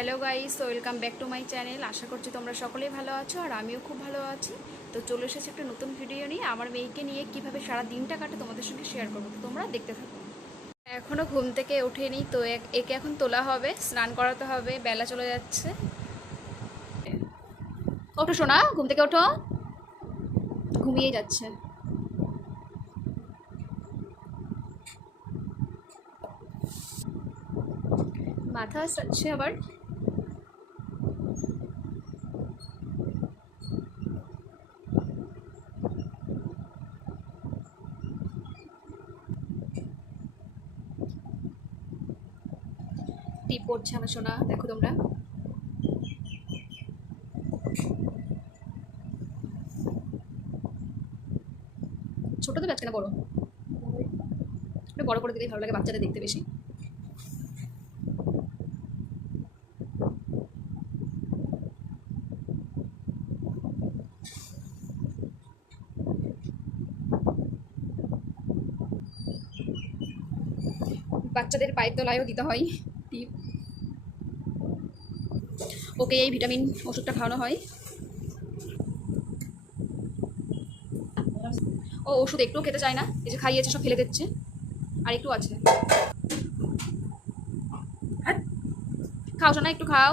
Hello guys, welcome back to my channel. আশা করছি তোমরা সকলেই ভালো আছো আর আমিও খুব ভালো আছি। তো চলে এসেছি একটা নতুন ভিডিও নিয়ে। আমার মেয়েকে নিয়ে কীভাবে সারা দিনটা কাটে তোমাদের সঙ্গে শেয়ার করবো, তো তোমরা দেখতে থাকো। এখনও ঘুম থেকে ওঠেনি, তো একে এখন তোলা হবে, স্নান করাতে হবে, বেলা চলে যাচ্ছে। ওঠো সোনা, ঘুম থেকে ওঠো, ঘুমিয়ে যাচ্ছে। মাথা আসছে আবার। টিপ পড়ছে আমার সোনা, দেখো তোমরা। ছোট তো বাচ্চা না বড়, বড় করে দিলেই ভালো লাগে বাচ্চাদের দেখতে বেশি। বাচ্চাদের পায়ের তলায়ও দিতে হয় টিপ। ওকে এই ভিটামিন ওষুধটা খাওয়ানো হয়। ও ওষুধ একটুও খেতে চায় না, এই যে খাইয়েছে সব ফেলে দিচ্ছে, আর একটু আছে। খাও সোনা, একটু খাও।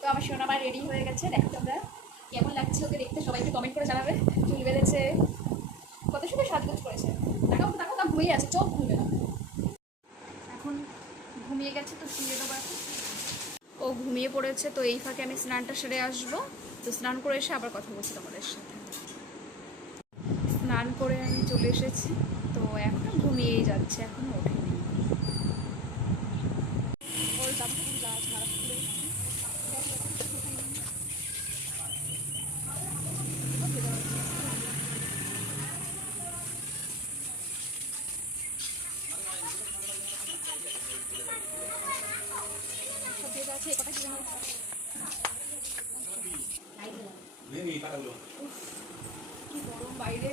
তো আমার সোনা আমার রেডি হয়ে গেছে, দেখো তোমরা কেমন লাগছে ওকে দেখতে, সবাই একটু কমেন্ট করে জানাবে। চুল বেঁধেছে, কত সুন্দর সাজগোজ করেছে। তাকাও তাকাও, তা ঘুমিয়ে আছে, চোখ খুলবে না। এখন ঘুমিয়ে গেছে, তো শুয়ে দেবো এখন। ও ঘুমিয়ে পড়েছে, তো এই ফাঁকে আমি স্নানটা সেরে আসবো। তো স্নান করে এসে আবার কথা বলছি তোমাদের সাথে। স্নান করে আমি চলে এসেছি, তো এখনও ঘুমিয়েই যাচ্ছে, এখনও ওঠেনি। ওর জামা গাছ মারা আছে, কটা কি জানো কি গরম বাইরে।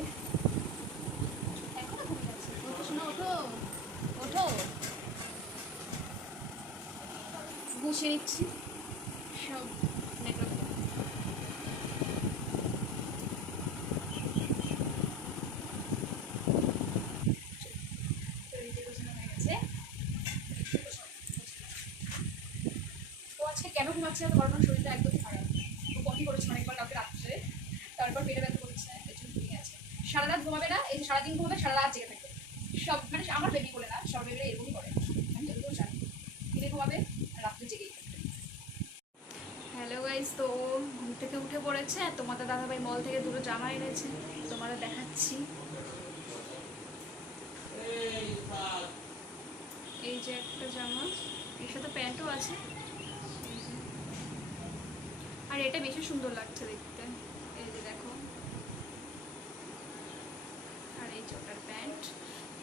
এখনো ঘুমিয়ে আছে। ওঠো শোনো, ওঠো ওঠো, গুছিয়ে নিচ্ছি সব। নেটওয়ার্ক তো আজকে কেন ঘুমাচ্ছে এত গরম, শরীরটা একদমই খারাপ। তো কফি করেছে অনেকবার কাউকে রাত্রে, তারপর পেটে ব্যথা করছে, এর জন্য ঘুমিয়ে আছে। সারা রাত ঘুমাবে না, এই সারাদিন ঘুমাবে, সারা রাত জেগে থাকবে। সব মানে আমার বেবি বলে না, সব বেবিরা এরকমই করে, আমি যতদূর জানি। দিনে ঘুমাবে আর রাত্রে জেগেই থাকবে। হ্যালো গাইস, তো ঘুম থেকে উঠে পড়েছে। তোমাদের দাদাভাই মল থেকে দুটো জামা এনেছে, তোমাদের দেখাচ্ছি। এই যে একটা জামা, এর সাথে প্যান্টও আছে, আর এটা বেশি সুন্দর লাগছে দেখতে। এই যে দেখো, আর এই ওটার প্যান্ট।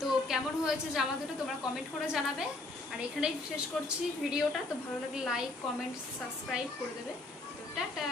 তো কেমন হয়েছে জামা দুটো তোমরা কমেন্ট করে জানাবে। আর এখানেই শেষ করছি ভিডিওটা। তো ভালো লাগলে লাইক, কমেন্ট, সাবস্ক্রাইব করে দেবে। তো টাটা।